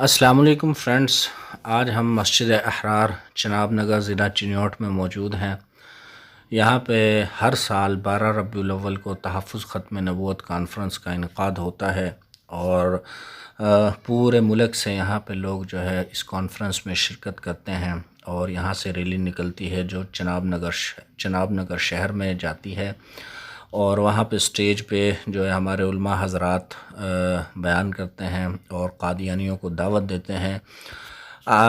السلام علیکم فرینڈس، آج ہم مسجد احرار چناب نگر ضلع چنیوٹ میں موجود ہیں۔ یہاں پہ ہر سال 12 ربیع الاول کو تحفظ ختم نبوت کانفرنس کا انعقاد ہوتا ہے اور پورے ملک سے یہاں پہ لوگ جو ہے اس کانفرنس میں شرکت کرتے ہیں اور یہاں سے ریلی نکلتی ہے جو چناب نگر شہر میں جاتی ہے اور وہاں پہ سٹیج پہ جو ہے ہمارے علماء حضرات بیان کرتے ہیں اور قادیانیوں کو دعوت دیتے ہیں۔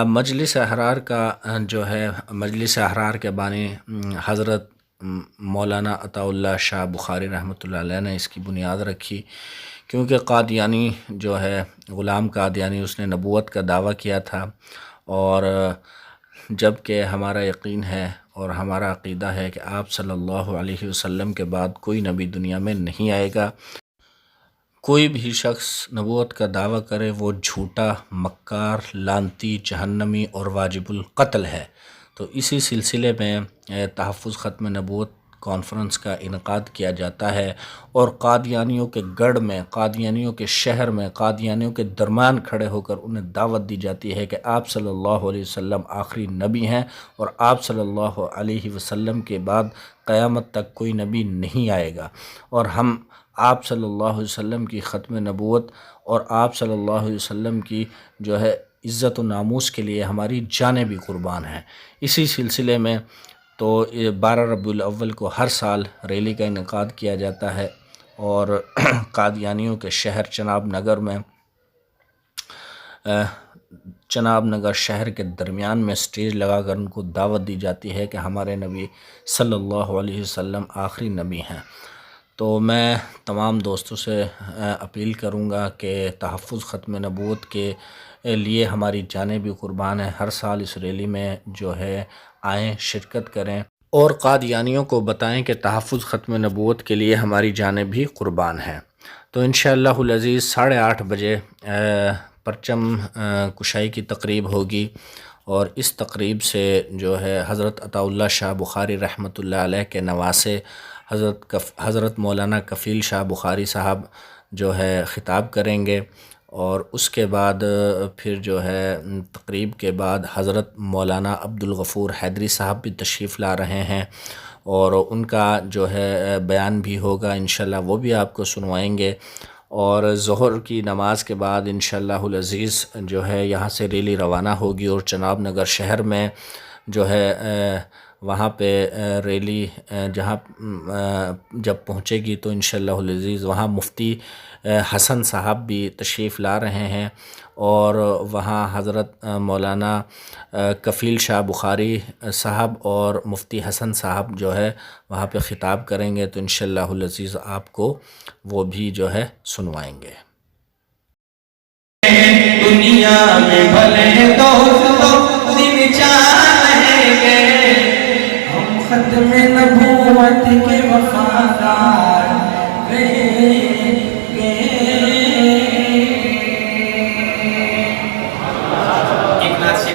مجلس احرار کا جو ہے مجلس احرار کے بانی حضرت مولانا عطا اللہ شاہ بخاری رحمۃ اللہ علیہ نے اس کی بنیاد رکھی، کیونکہ قادیانی جو ہے غلام قادیانی اس نے نبوت کا دعویٰ کیا تھا، اور جب کہ ہمارا یقین ہے اور ہمارا عقیدہ ہے کہ آپ صلی اللہ علیہ وسلم کے بعد کوئی نبی دنیا میں نہیں آئے گا۔ کوئی بھی شخص نبوت کا دعویٰ کرے وہ جھوٹا، مکار، لعنتی، جہنمی اور واجب القتل ہے۔ تو اسی سلسلے میں تحفظ ختم نبوت کانفرنس کا انعقاد کیا جاتا ہے اور قادیانیوں کے گڑھ میں، قادیانیوں کے شہر میں، قادیانیوں کے درمیان کھڑے ہو کر انہیں دعوت دی جاتی ہے کہ آپ صلی اللہ علیہ وسلم آخری نبی ہیں اور آپ صلی اللہ علیہ وسلم کے بعد قیامت تک کوئی نبی نہیں آئے گا، اور ہم آپ صلی اللہ علیہ وسلم کی ختم نبوت اور آپ صلی اللہ علیہ وسلم کی جو ہے عزت و ناموس کے لیے ہماری جانیں بھی قربان ہیں۔ اسی سلسلے میں تو 12 ربیع الاول کو ہر سال ریلی کا انعقاد کیا جاتا ہے اور قادیانیوں کے شہر چناب نگر شہر کے درمیان میں سٹیج لگا کر ان کو دعوت دی جاتی ہے کہ ہمارے نبی صلی اللہ علیہ وسلم آخری نبی ہیں۔ تو میں تمام دوستوں سے اپیل کروں گا کہ تحفظ ختم نبوت کے لیے ہماری جانیں بھی قربان ہیں، ہر سال اس ریلی میں جو ہے آئیں، شرکت کریں اور قادیانیوں کو بتائیں کہ تحفظ ختم نبوت کے لیے ہماری جانیں بھی قربان ہیں۔ تو انشاءاللہ العزیز 8:30 بجے پرچم کشائی کی تقریب ہوگی، اور اس تقریب سے جو ہے حضرت عطا اللہ شاہ بخاری رحمۃ اللہ علیہ کے نواسے حضرت مولانا کفیل شاہ بخاری صاحب جو ہے خطاب کریں گے، اور اس کے بعد پھر جو ہے تقریب کے بعد حضرت مولانا عبدالغفور حیدری صاحب بھی تشریف لا رہے ہیں اور ان کا جو ہے بیان بھی ہوگا انشاءاللہ، وہ بھی آپ کو سنوائیں گے۔ اور ظہر کی نماز کے بعد انشاءاللہ العزیز جو ہے یہاں سے ریلی روانہ ہوگی اور چناب نگر شہر میں جو ہے وہاں پہ ریلی جب پہنچے گی تو انشاءاللہ العزیز وہاں مفتی حسن صاحب بھی تشریف لا رہے ہیں، اور وہاں حضرت مولانا کفیل شاہ بخاری صاحب اور مفتی حسن صاحب جو ہے وہاں پہ خطاب کریں گے، تو انشاءاللہ العزیز آپ کو وہ بھی جو ہے سنوائیں گے۔ دنیا میں بھلے دوستوں دن چاہیں گے، ہم ختم نبوت کے وفادار رہیں گے۔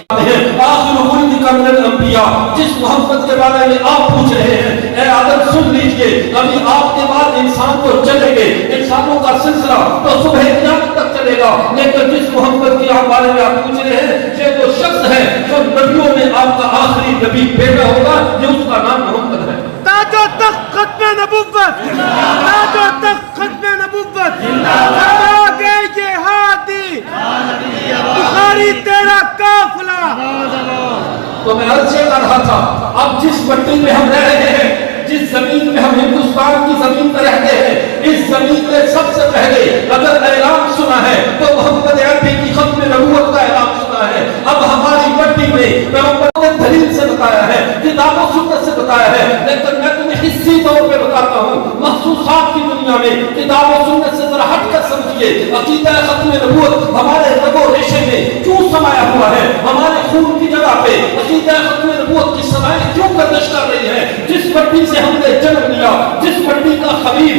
آخر خلد کا من الانبیاء، جس محمد کے بارے میں آپ پوچھ رہے ہیں، اے آدم سن لیجئے، ابھی آپ کے بعد انسان کو چلیں گے، انسانوں کا سلسلہ تو صبح قیامت تک چلے گا، لیکن جس محمد کی آپ بارے میں آپ پوچھ رہے ہیں، یہ وہ شخص ہے جو نبیوں میں آپ کا آخری نبی پیدا ہوگا، یہ اس کا نام محمد ہے۔ تاج و تخت ختم نبوت، تاج و تخت ختم نبوت، آگے یہ ہاتھی بخاری تیرا قافلہ۔ تو میں عرض یہ کر رہا تھا، اب جس مٹی میں ہم رہ رہے ہیں، جس زمین میں ہم ہندوستان کی زمین پر رہتے ہیں، اس زمین نے سب سے پہلے اگر اعلان سنا ہے تو محمد عربی کی ختم نبوت کا اعلان سنا ہے۔ اب ہماری مٹی میں پیغمبر نے دلیل سے بتایا ہے، کتاب و سنت سے بتایا ہے، لیکن میں تمہیں حصی طور پہ بتاتا ہوں، محسوسات کی دنیا میں کتاب و سنت سے ذرا ہٹ کر سمجھیے۔ عقیدہ ختم نبوت ہمارے رگ و ریشے میں کیوں سمایا ہوا ہے، ہمارے خون کی جگہ پہ عقیدہ ختم نبوت کی سمائیں کیوں گردش کر رہی ہے؟ جس مٹی سے ہم نے جنم لیا، جس مٹی کا خمیر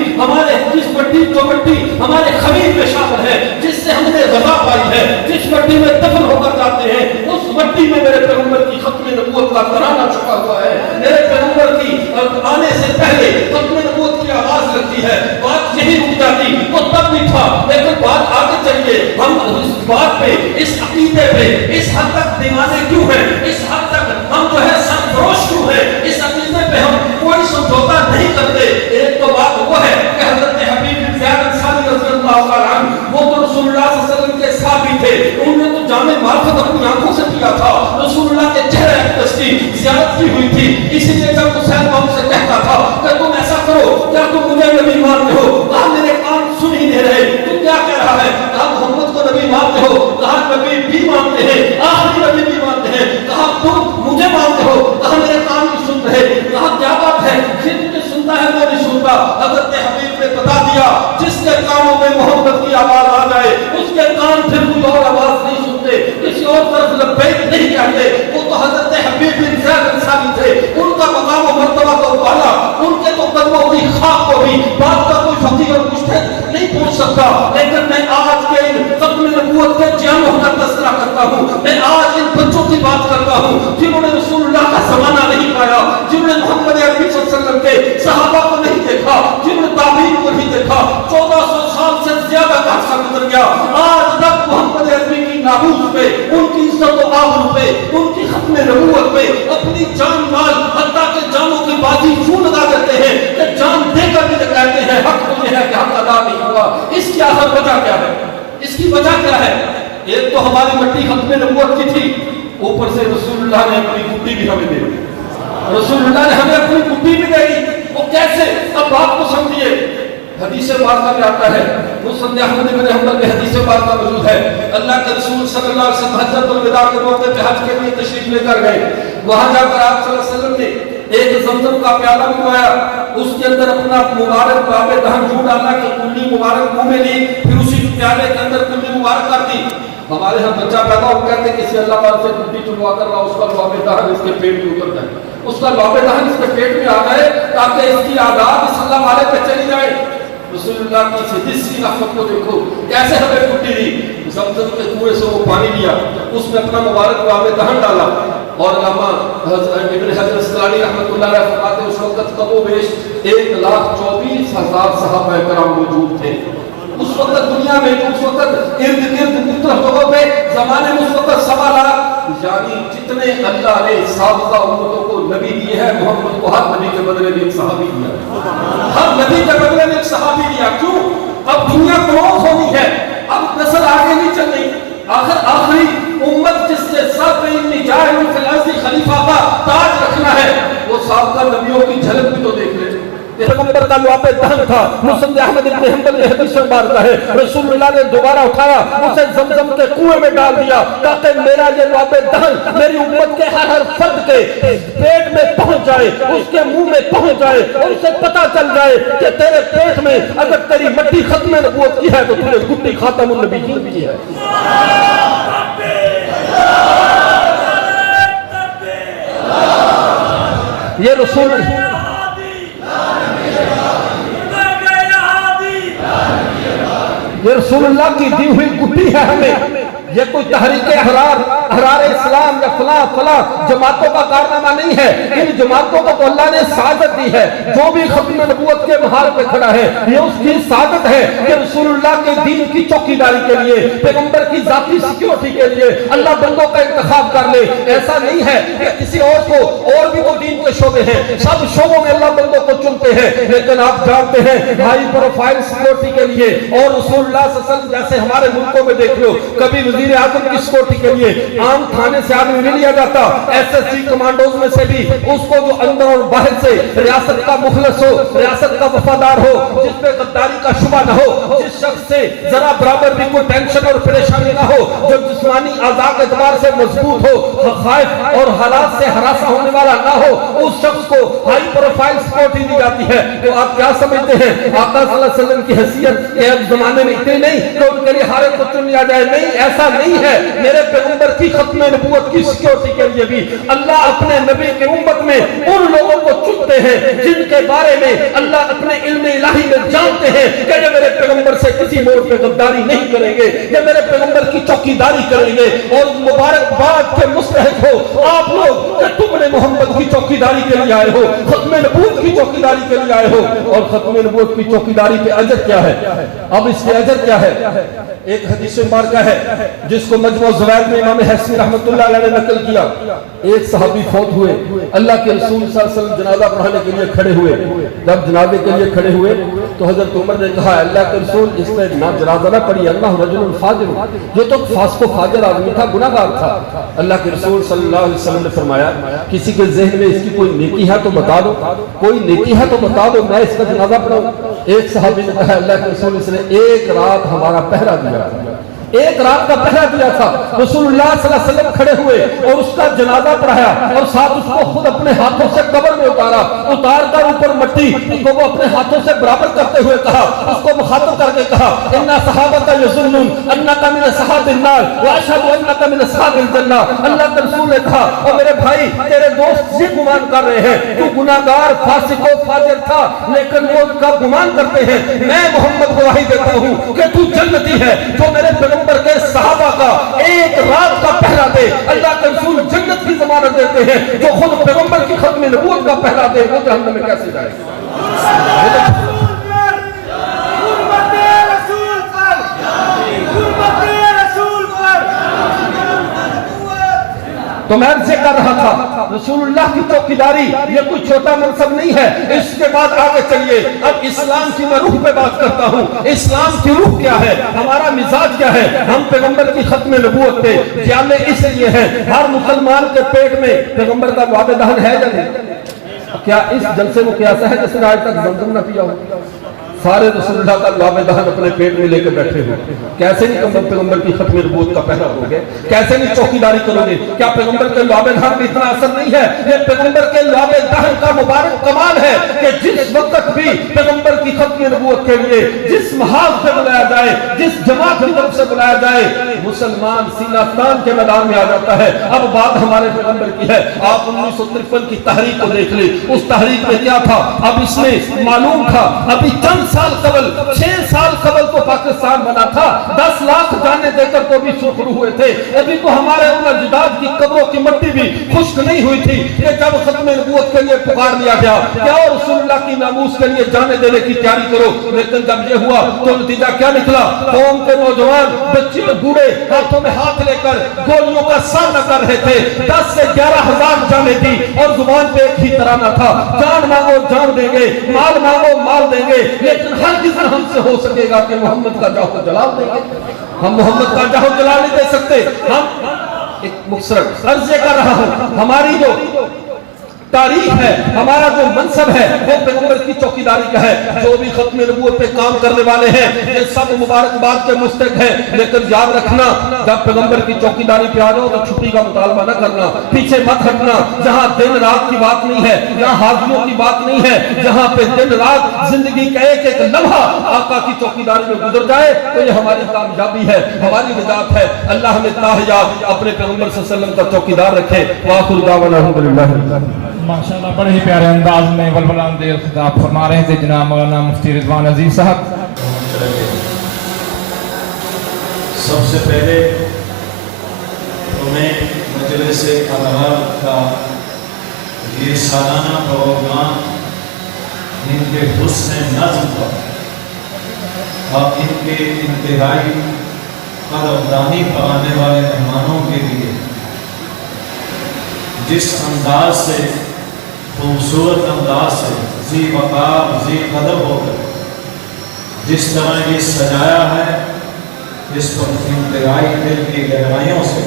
جس مٹی جو مٹی ہمارے خمیر میں شامل ہے، جس سے ہم نے غذا پائی ہے، جس مٹی میں دفن ہو کر جاتے ہیں، اس مٹی میں میرے پیغمبر کی ختم نبوت کا ترانہ چھپا ہوا ہے۔ میرے پیغمبر کی آنے سے پہلے ختم نبوت کی آواز لگتی ہے، بات یہی رک جاتی تو تب بھی تھا، لیکن بات آگے چلیے، ہم اس بات پہ اس عقیدے پہ اس حد تک دیوانے کیوں ہیں, اس حد تک ہم جو ہے سرفروش کیوں ہیں, اس عقیدے پہ ہم کوئی سمجھوتا نہیں کرتے. ایک تو بات وہ ہے کہ حضرت حبیب بن زیاد انصاری رضی اللہ تعالیٰ عنہ وہ تو رسول اللہ صلی اللہ علیہ وسلم کے صحابی تھے, انہوں نے تو جامع معرفت اپنی آنکھوں سے کیا تھا, رسول اللہ کے چہرے اقدس کی زیارت کی ہوئی تھی. اسی لیے جب حسین بابو سے کہتا تھا کہ تم ایسا کرو, کیا تم مجھے نبی مانتے ہو, کہا میرے کان سن ہی نہیں رہے, تم کیا کہہ رہا ہے, کہا محمد کو نبی مانتے ہو, کہا نبی بھی مانتے ہیں, آخری نبی بھی مانتے ہیں, کہا تم مجھے مانتے ہو, کہا میرے کان نہیں سن رہے, کہا کیا بات ہے, پھر تجھے سنتا ہے وہ نہیں سنتا. حضرت حبیب نے بتا دیا جس کے کانوں میں محمد کی آواز آ جائے اس کے کان پھر کوئی اور آواز نہیں سنتے, کسی اور طرف لبیک نہیں کہتے. وہ تو حضرت حبیب بن زیاد انصاری تھے, ان کا مقام و مرتبہ تو بالا, ان کے تو قدموں کی خاک کو بھی بات کا کوئی فقیر اور مجتہد نہیں پہنچ سکتا. لیکن میں آج کے ختم نبوت کے جانوں کا تذکرہ کرتا ہوں, میں آج ان بچوں کی بات کرتا ہوں جنہوں نے رسول اللہ کا زمانہ نہیں پایا, جنہوں نے محمد عربی صلی اللہ علیہ وسلم کے صحابہ کو نہیں دیکھا, جنہوں نے تابعین کو نہیں دیکھا. 1400 سال سے زیادہ کا عرصہ گزر گیا, آج تک محمد عربی کی ناموس پہ, ان کی عزت و آبرو پہ, ان کی ختم نبوت پہ اپنی جان مال حتیٰ کہ جانوں کی بازی کیوں لگا دیتے ہیں کہ جان دے کر بھی کہتے ہیں حق تو یہ ہے کہ حق ادا نہیں ہوا. اس کی آخر وجہ کیا ہے, اس کی وجہ کیا ہے؟ ایک تو ہماری مٹی ختم نبوت کی تھی, اوپر سے رسول اللہ نے اپنی گڈی بھی ہمیں دے دی, رسول اللہ نے ہمیں اپنی گڈی بھی دے دی. وہ کیسے, اب بات کو سمجھیے. حدیث پاک میں آتا ہے, مسند احمد بن حنبل میں حدیث پاک موجود ہے, اللہ کے رسول صلی اللہ علیہ وسلم حجۃ الوداع کے موقع پہ حج کے لیے تشریف لے کر گئے. وہاں جا کر آپ صلی اللہ علیہ وسلم نے ایک زمزم کا پیالہ منگوایا, اس کے اندر اپنا مبارک باب دہن ڈھونڈ ڈالا کہ کلی مبارک منہ میں لی, پھر اسی پیالے کے اندر کلی مبارک کر دی. ہمارے ہاں بچہ پیدا ہو کہتے کسی اللہ تعالیٰ سے کلی چلوا کر رہا, اس کا باب دہن اس کے پیٹ میں اتر جائے, اس کا باب دہن اس کے پیٹ میں آ جائے تاکہ اس کی عادات اس اللہ والے پہ چلی جائے. رسول اللہ کی سدیسی رحمت کو دیکھو کیسے ہمیں گڈی دی. زمزم کے کنویں سے وہ پانی لیا, اس میں اپنا مبارک باب دہن ڈالا, اور علامہ ابن حجر اسقلانی رحمۃ اللہ علیہ فرماتے ہیں اس وقت کم و بیش 1,24,000 صحابہ کرام موجود تھے. اس وقت دنیا میں اس وقت ارد گرد مختلف جگہوں پہ زمانے میں اس وقت 1.25 لاکھ, یعنی جتنے اللہ نے سابقہ امتوں کو نبی دیے ہیں, محمد کو ہر نبی کے بدلے میں ایک صحابی دیا, ہر نبی کے بدلے میں ایک صحابی دیا. کیوں؟ اب دنیا کروز ہونی ہے, اب نسل آگے نہیں چل رہی. آخر آخری امت جس کے سر پہ انی جاعل فی الارض خلیفہ کا تاج رکھنا ہے, وہ سابقہ نبیوں کی جھلک بھی تو دیکھ لے. پیغمبر کا لواب دہن تھا, مسند احمد بن حنبل نے حدیث میں مارتا ہے, رسول اللہ نے دوبارہ اٹھایا, اسے زمزم کے کنویں میں ڈال دیا تاکہ میرا یہ لواب دہن میری امت کے ہر فرد کے پیٹ میں پہنچ جائے, اس کے منہ میں پہنچ جائے, اور اسے پتہ چل جائے کہ تیرے پیٹ میں اگر تیری مٹی ختم نبوت کی ہے تو تجھے گڈی خاتم النبیین کی ہے. یہ رسول اللہ کی دی ہوئی گڈی ہے ہمیں. یہ کوئی تحریک احرار اسلام یا فلاں جماعتوں کا کارنامہ نہیں ہے. ان جماعتوں کو تو اللہ نے سعادت دی ہے. جو بھی ختم نبوت کے محال پہ کھڑا ہے یہ اس کی سعادت ہے کہ رسول اللہ کے دین کی چوکیداری کے لیے, پیغمبر کی ذاتی سیکیورٹی کے لیے اللہ بندوں کا انتخاب کر لے. ایسا نہیں ہے کہ کسی اور کو, اور بھی تو دین کے شعبے ہیں, سب شعبوں میں اللہ بندوں کو چنتے ہیں, لیکن آپ جانتے ہیں ہائی پروفائل سیکیورٹی کے لیے اور رسول اللہ صلی اللہ علیہ وسلم جیسے ہمارے ملکوں میں دیکھ لو, کبھی وزیر اعظم کی سیکورٹی کے لیے عام تھانے سے آدمی نہیں لیا جاتا, ایس ایس سی کمانڈوز میں سے بھی اس کو جو اندر اور باہر سے ریاست کا مخلص ہو, ریاست کا وفادار ہو, جس پہ غداری کا شبہ نہ ہو, جس شخص سے ذرا برابر بھی کوئی ٹینشن اور پریشانی نہ ہو, جو جسمانی اعضاء کے اعتبار سے مضبوط ہو, خائف اور حالات سے ہراساں ہونے والا نہ ہو, اس شخص کو ہائی پروفائل سیکورٹی دی جاتی ہے. تو آپ کیا سمجھتے ہیں آقا صلی اللہ علیہ وسلم کی حیثیت یہ اب زمانے میں اتنی نہیں کہ ان کے لیے ہر ایک کو چن لیا جائے؟ نہیں, ایسا نہیں ہے. میرے پیغمبر کی ختم نبوت کی سیکیورٹی کے لیے بھی اللہ اپنے نبی کی امت میں ان لوگوں کو چنتے ہیں جن کے بارے میں اللہ اپنے علم الہی میں جانتے ہیں کہ یہ میرے پیغمبر سے کسی موڑ پہ غداری نہیں کریں گے, یہ میرے پیغمبر کی چوکیداری کریں گے. اور مبارکباد کے مستحق ہو آپ لوگ کہ تم نے محمد کی چوکیداری کے لیے آئے ہو, ختم نبوت کی چوکیداری کے لیے آئے ہو. اور ختم نبوت کی چوکیداری پہ اجر کیا ہے؟ اب اس کے اجر کیا ہے؟ ایک حدیث مبارکہ ہے جس کو مجموع الزوائد میں امام حسنی رحمۃ اللہ علیہ نے نقل کیا. ایک صحابی فوت ہوئے, اللہ کے رسول صلی اللہ علیہ وسلم جنازہ پڑھانے کے لیے کھڑے ہوئے. جب جنازے کے لیے کھڑے ہوئے تو حضرت عمر نے کہا اللہ کے رسول اس پہ نہ جنازہ نہ پڑھی, اللہ رجل فاجر, یہ تو فاسق و فاجر آدمی تھا, گناہ گار تھا. اللہ کے رسول صلی اللہ علیہ وسلم نے فرمایا کسی کے ذہن میں اس کی کوئی نیکی ہے تو بتا دو, کوئی نیکی ہے تو بتا دو, میں اس کا جنازہ پڑھاؤں. ایک صحابی نے کہا اللہ کے رسول اس نے ایک رات ہمارا پہرا دیا تھا, ایک رات کا پہرا دیا تھا. رسول اللہ صلی اللہ علیہ وسلم کھڑے ہوئے اور اس کا جنازہ پڑھایا اور ساتھ اس کو خود اپنے ہاتھوں سے قبر میں اتارا, اتار کر اوپر مٹی کو وہ اپنے ہاتھوں سے برابر کرتے ہوئے کہا, اس کو مخاطب کر کے کہا ان صحابۃ یظنون انک من اصحاب النار واشهد انک من اصحاب الجنہ. اللہ کے رسول نے کہا اور میرے بھائی تیرے دوست یہ گمان کر رہے ہیں تو گناہگار فاسق و فاجر تھا, لیکن وہ ان کا گمان کرتے ہیں. میں محمد گواہی دیتا ہوں کہ تو جنتی ہے. جو میرے پیغمبر کے صحابہ کا ایک رات کا پہرا دے, اللہ کے رسول جنت کی ضمانت دیتے ہیں. جو خود پیغمبر کی ختم نبوت کا پہرا دے وہ جہنم میں کیسے جائے گا؟ تو میں عرض کر رہا تھا رسول اللہ کی چوکیداری یہ کوئی چھوٹا منصب نہیں ہے. اس کے بعد آگے چلیے, اب اسلام کی میں روح پہ بات کرتا ہوں. اسلام کی روح کیا ہے, ہمارا مزاج کیا ہے؟ ہم پیغمبر کی ختم نبوت پہ جامع اس لیے ہیں. ہر مسلمان کے پیٹ میں پیغمبر کا لعاب دہن ہے یا نہیں؟ کیا اس جلسے کو کیسا ہے جس نے آج تک زمزم نہ پیا ہو؟ سارے رسول اللہ کا لعاب دہن اپنے پیٹ میں لے کے بیٹھے ہوئے. کیسے نہیں پیغمبر کی ختم نبوت کا پہرا ہو گے, کیسے نہیں چوکیداری کرو گے؟ کیا پیغمبر کے لعاب دہن میں اتنا اثر نہیں ہے؟ یہ پیغمبر کے لعاب دہن کا مبارک کمال ہے کہ جس وقت بھی پیغمبر کی ختم نبوت کے لیے جس محاذ سے بلایا جائے, جس جماعت کی طرف سے بلایا جائے, مسلمان سینہ تان کے میدان میں آ جاتا ہے. اب بات ہمارے پیغمبر کی ہے. آپ 1953 کی تحریک کو دیکھ لیں, اس تحریک میں کیا تھا؟ اب اس میں معلوم تھا ابھی چند سال قبل 6 سال قبل تو پاکستان بنا تھا, 10 لاکھ جانے دے کر تو بھی شروع ہوئے تھے. ابھی تو ہمارے ان اجداد کی قبروں کی مٹی بھی خشک نہیں ہوئی تھی کہ جب ختم نبوت کے لیے پکار لیا گیا کیا رسول اللہ کی ناموس کے لیے جانے دینے کی تیاری کرو. لیکن جب یہ ہوا تو نتیجہ کیا نکلا؟ قوم کے نوجوان بچے بوڑھے ہاتھوں میں ہاتھ لے کر گولیوں کا سامنا کر رہے تھے. 10 سے 11 ہزار جانیں تھی اور زبان پہ ایک ہی ترانہ تھا, جان مانگو جان دیں گے, مال مانگو مال دیں گے, لیکن ہر چیز ہم سے ہو سکے گا کہ محمد کا جاہو جلال دیں گے. ہم محمد کا جاہو جلال نہیں دے سکتے. ہم ایک مختصر عرض کر رہا ہوں, ہماری جو تاریخ ہے, ہمارا جو منصب ہے وہ پیغمبر کی چوکیداری کا ہے. جو بھی ختم نبوت پہ کام کرنے والے ہیں یہ سب مبارکباد کے مستحق ہیں, لیکن یاد رکھنا جب پیغمبر کی چوکیداری پہ آ جاؤ تو چھٹی کا مطالبہ نہ کرنا, پیچھے مت ہٹنا. جہاں دن رات کی بات نہیں ہے, جہاں حاضریوں کی بات نہیں ہے, جہاں پہ دن رات زندگی کا ایک ایک لمحہ آقا کی چوکیداری میں گزر جائے تو یہ ہماری کامیابی ہے, ہماری نجات ہے. اللہ ہمیں تاحیات اپنے پیغمبر صلی اللہ علیہ وسلم کا چوکیدار رکھے. وآخر دعوانا الحمدللہ. ماشاءاللہ بڑے ہی پیارے انداز میں ولولان دیر خطاب فرما رہے تھے جناب مولانا مفتی رضوان عزیز صاحب. سب سے پہلے ہمیں مجلس اطہار کا یہ سالانہ پروگرام ان کے حسن نظم پر اور ان کے انتہائی قدردانی پانے والے مہمانوں کے لیے جس انداز سے, خوبصورت انداز سے, ذی وقار ذی قدر ہو کر جس طرح یہ سجایا ہے, اس پر انتہائی دل کی گہرائیوں سے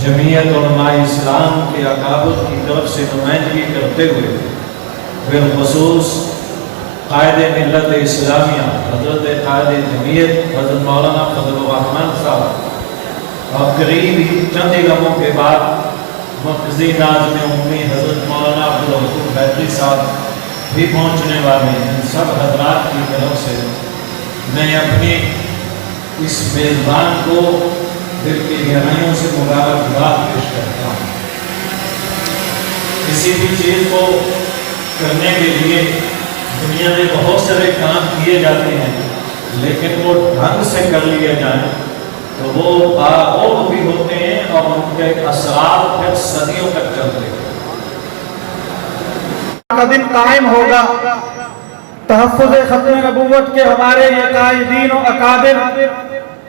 جمعیت علماء اسلام کے اکابر کی طرف سے نمائندگی کرتے ہوئے بالخصوص قائد ملت اسلامیہ حضرت قائد جمعیت حضرت مولانا فضل الرحمان صاحب اور قریب ہی چند لمحوں کے بعد مرکزی ناظم عمومی حضرت مولانا عبدالغفور بیدری صاحب بھی پہنچنے والے ہیں. ان سب حضرات کی طرف سے میں اپنی اس میزبان کو دل کی گہرائیوں سے مبارکباد پیش کرتا ہوں. کسی بھی چیز کو کرنے کے لیے دنیا میں بہت سارے کام کیے جاتے ہیں, لیکن وہ ڈھنگ سے کر لیے جائیں تو وہ باعث بھی ہوتے ہیں اور ان کے اثرات پھر صدیوں تک چلتے ہیں. کا دن قائم ہوگا, تحفظ ختم نبوت کے ہمارے یہ قائدین و اکابر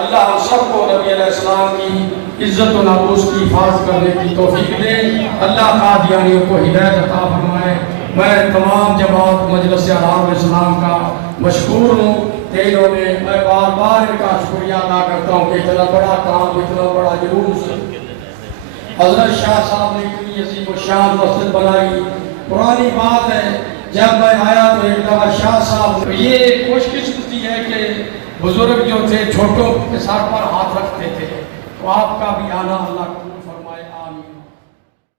اللہ ہم سب کو نبی علیہ السلام کی عزت و ناموس کی حفاظت کرنے کی توفیق دے. اللہ قادیانیوں کو ہدایت عطا فرمائے. میں تمام جماعت مجلس احرار اسلام کا مشکور ہوں کہ انہوں نے، میں بار بار ان کا شکریہ ادا کرتا ہوں کہ اتنا بڑا کام، اتنا بڑا جلوس حضرت شاہ صاحب نے اتنی عظیم و شان مسجد بنائی. پرانی بات ہے، جب میں آیا تو ایک دفعہ شاہ صاحب، یہ خوش قسمتی ہے کہ بزرگ جو تھے چھوٹوں کے سر پر ہاتھ رکھتے تھے، تو آپ کا بھی آنا اللہ